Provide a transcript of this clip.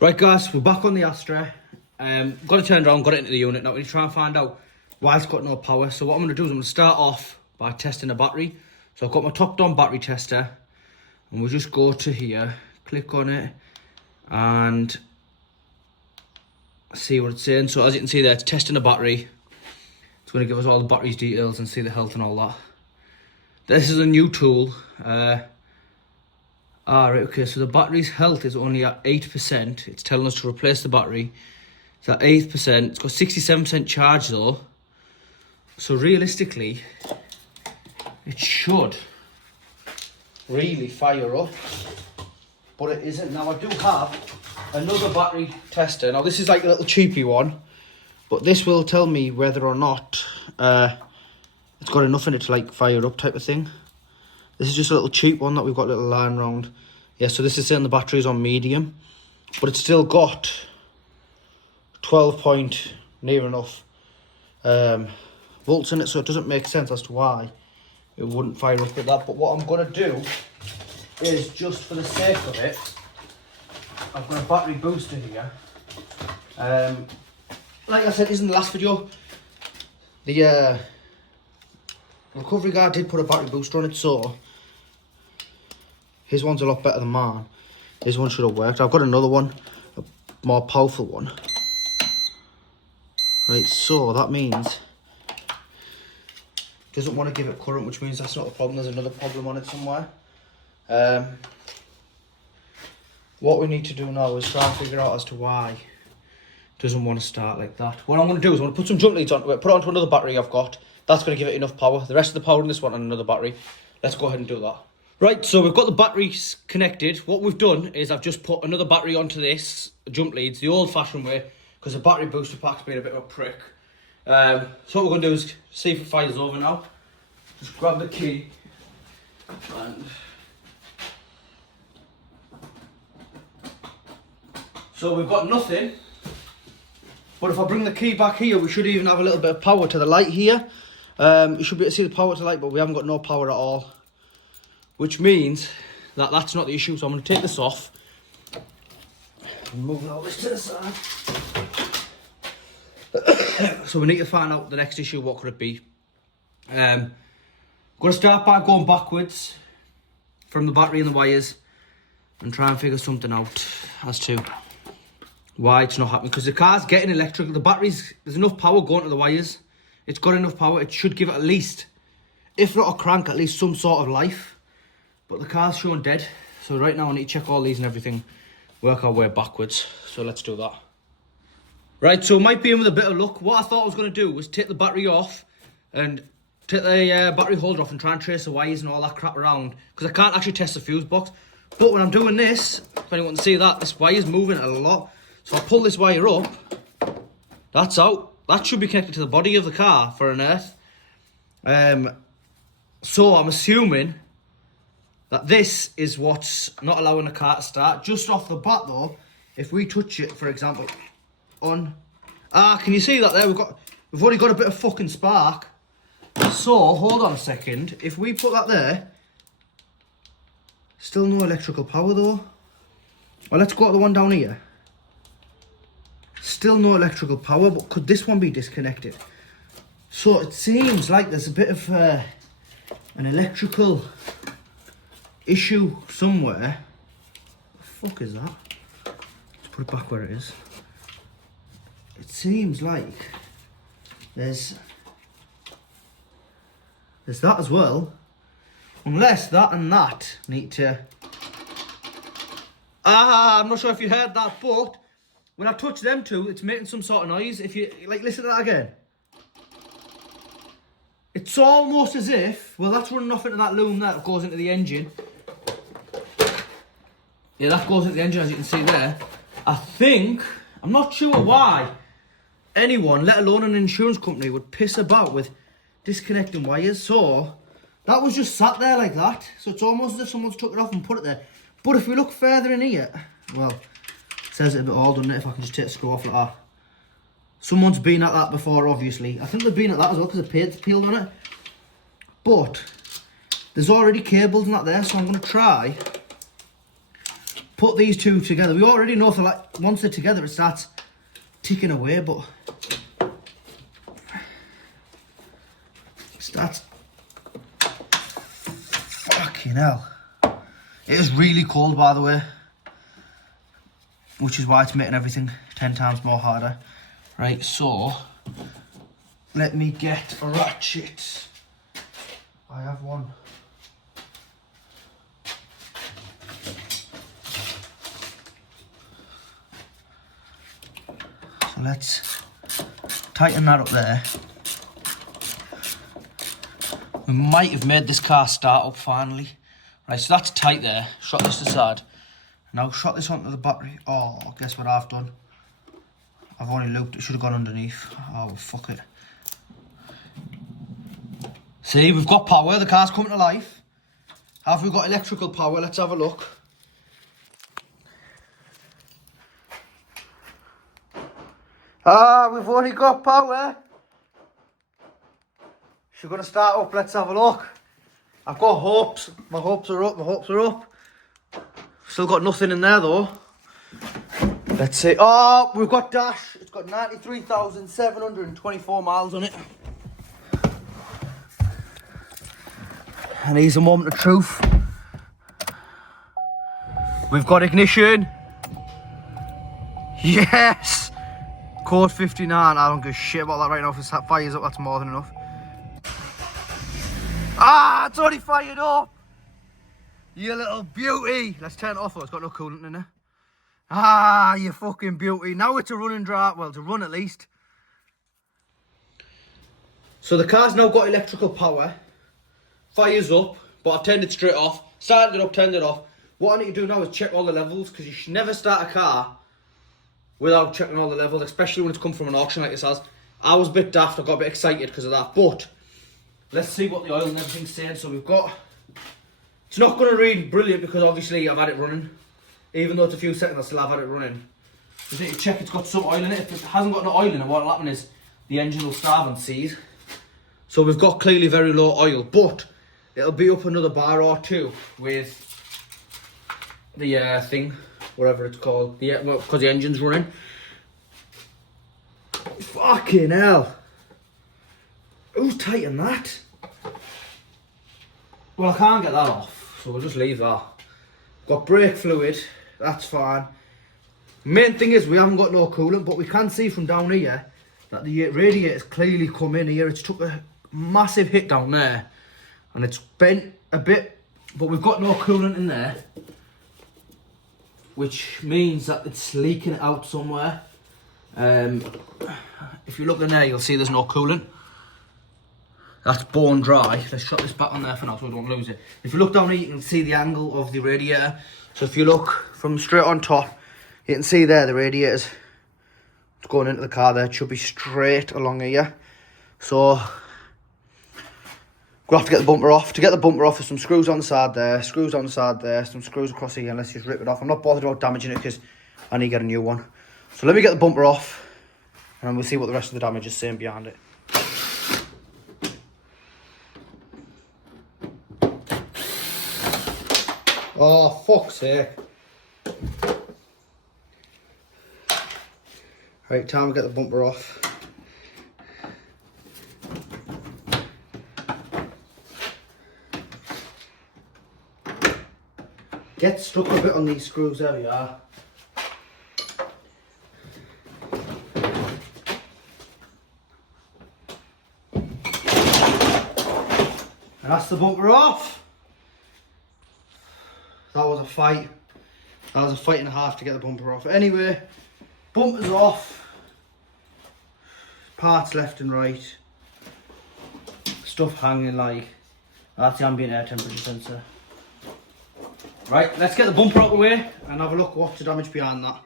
Right guys, we're back on the Astra. Got it turned around, got it into the unit. Now we need to try and find out why it's got no power. So what I'm going to do is I'm going to start off by testing the battery. So I've got my top down battery tester, and we'll just go to here, click on it, and see what it's saying. So as you can see there, it's testing the battery. It's going to give us all the battery's details and see the health and all that. This is a new tool. Right, okay, so the battery's health is only at 8%. It's telling us to replace the battery. It's at 8%. It's got 67% charge though. So realistically, it should really fire up. But it isn't. Now I do have another battery tester. Now this is like a little cheapy one. But this will tell me whether or not it's got enough in it to like fire up type of thing. This is just a little cheap one that we've got a little line round. Yeah, so this is saying the battery's on medium, but it's still got 12 point near enough volts in it, so it doesn't make sense as to why it wouldn't fire up with that. But what I'm going to do is, just for the sake of it, I've got a battery booster here. Like I said, this is in the last video. The recovery guy did put a battery booster on it, so his one's a lot better than mine. His one should have worked. I've got another one, a more powerful one. Right, so that means it doesn't want to give it current, which means that's not a problem. There's another problem on it somewhere. What we need to do now is try and figure out as to why it doesn't want to start like that. What I'm going to do is I'm going to put some jump leads onto it, put it onto another battery I've got. That's going to give it enough power. The rest of the power in this one and another battery. Let's go ahead and do that. Right, so we've got the batteries connected. What we've done is I've just put another battery onto this jump leads, the old-fashioned way, because the battery booster pack's been a bit of a prick. So what we're going to do is see if it fires over now. Just grab the key and... So we've got nothing. But if I bring the key back here, we should even have a little bit of power to the light here. You should be able to see the power to the light, but we haven't got no power at all. Which means that that's not the issue. So I'm going to take this off. Move all this to the side. So we need to find out the next issue. What could it be? I'm going to start by going backwards from the battery and the wires and try and figure something out as to why it's not happening. Because the car's getting electrical. The batteries, there's enough power going to the wires. It's got enough power. It should give it at least, if not a crank, at least some sort of life. But the car's showing dead. So right now I need to check all these and everything. Work our way backwards. So let's do that. Right, so might be in with a bit of luck. What I thought I was going to do was take the battery off and take the battery holder off and try and trace the wires and all that crap around. Because I can't actually test the fuse box. But when I'm doing this, if anyone can see that, this wire's moving a lot. So I pull this wire up. That's out. That should be connected to the body of the car for an earth. So I'm assuming that this is what's not allowing the car to start. Just off the bat though, if we touch it, for example, on... can you see that there? We've already got a bit of fucking spark. So, hold on a second. If we put that there, still no electrical power though. Well, let's go to the one down here. Still no electrical power, but could this one be disconnected? So it seems like there's a bit of an electrical issue somewhere. What the fuck is that? Let's put it back where it is. It seems like there's that as well. Unless that and that need to... I'm not sure if you heard that, but when I touch them two, it's making some sort of noise. If you, like, listen to that again. It's almost as if, well, that's running off into that loom that goes into the engine. Yeah, that goes into the engine, as you can see there. I think, I'm not sure why anyone, let alone an insurance company, would piss about with disconnecting wires. So that was just sat there like that. So it's almost as if someone's took it off and put it there. But if we look further in here, well, it says it a bit old, doesn't it? If I can just take the screw off like that. Someone's been at that before, obviously. I think they've been at that as well because the paint's peeled on it. But there's already cables and that there, so I'm going to try put these two together. We already know, for like, once they're together, it starts ticking away, but it starts. Fucking hell. It is really cold, by the way, which is why it's making everything 10 times more harder. Right, so let me get a ratchet. I have one. So let's tighten that up there. We might have made this car start up finally. Right, so that's tight there. Shot this aside. Now shot this onto the battery. Oh, guess what I've done? I've only looped. It should have gone underneath. Oh, well, fuck it. See, we've got power. The car's coming to life. Have we got electrical power? Let's have a look. Ah, we've only got power. She's going to start up. Let's have a look. I've got hopes. My hopes are up. My hopes are up. Still got nothing in there though. Let's see. Oh, we've got dash. It's got 93,724 miles on it. And here's a moment of truth. We've got ignition. Yes. Code 59. I don't give a shit about that right now. If it fires up, that's more than enough. Ah, it's already fired up. You little beauty. Let's turn it off though. It's got no coolant in there. Ah, you fucking beauty. Now it's a running drive. Well, to run at least. So the car's now got electrical power. Fires up, but I've turned it straight off. Started it up, turned it off. What I need to do now is check all the levels, because you should never start a car without checking all the levels, especially when it's come from an auction like this has. I was a bit daft. I got a bit excited because of that. But let's see what the oil and everything's saying. So we've got... It's not going to read brilliant because obviously I've had it running. Even though it's a few seconds, I still have had it running. Just need to check it's got some oil in it. If it hasn't got no oil in it, what'll happen is the engine will starve and seize. So we've got clearly very low oil, but it'll be up another bar or two with the thing, whatever it's called, because the engine's running. Fucking hell. Who's tightened that? Well, I can't get that off, so we'll just leave that. Got brake fluid, that's fine. Main thing is we haven't got no coolant, but we can see from down here that the radiator's clearly come in here. It's took a massive hit down there, and it's bent a bit, but we've got no coolant in there, which means that it's leaking it out somewhere. If you look in there, you'll see there's no coolant. That's bone dry. Let's shut this back on there for now so we don't lose it. If you look down here, you can see the angle of the radiator. So if you look from straight on top, you can see there the radiator's going into the car there. It should be straight along here. So we'll have to get the bumper off. To get the bumper off, there's some screws on the side there, screws on the side there, some screws across here, and let's just rip it off. I'm not bothered about damaging it because I need to get a new one. So let me get the bumper off, and we'll see what the rest of the damage is saying behind it. Oh, fuck's sake. Right, time to get the bumper off. Get stuck a bit on these screws, there we are. And that's the bumper off. That was a fight. That was a fight and a half to get the bumper off. Anyway, bumper's off. Parts left and right. Stuff hanging like. That's the ambient air temperature sensor. Right, let's get the bumper out of the way and have a look what's the damage behind that.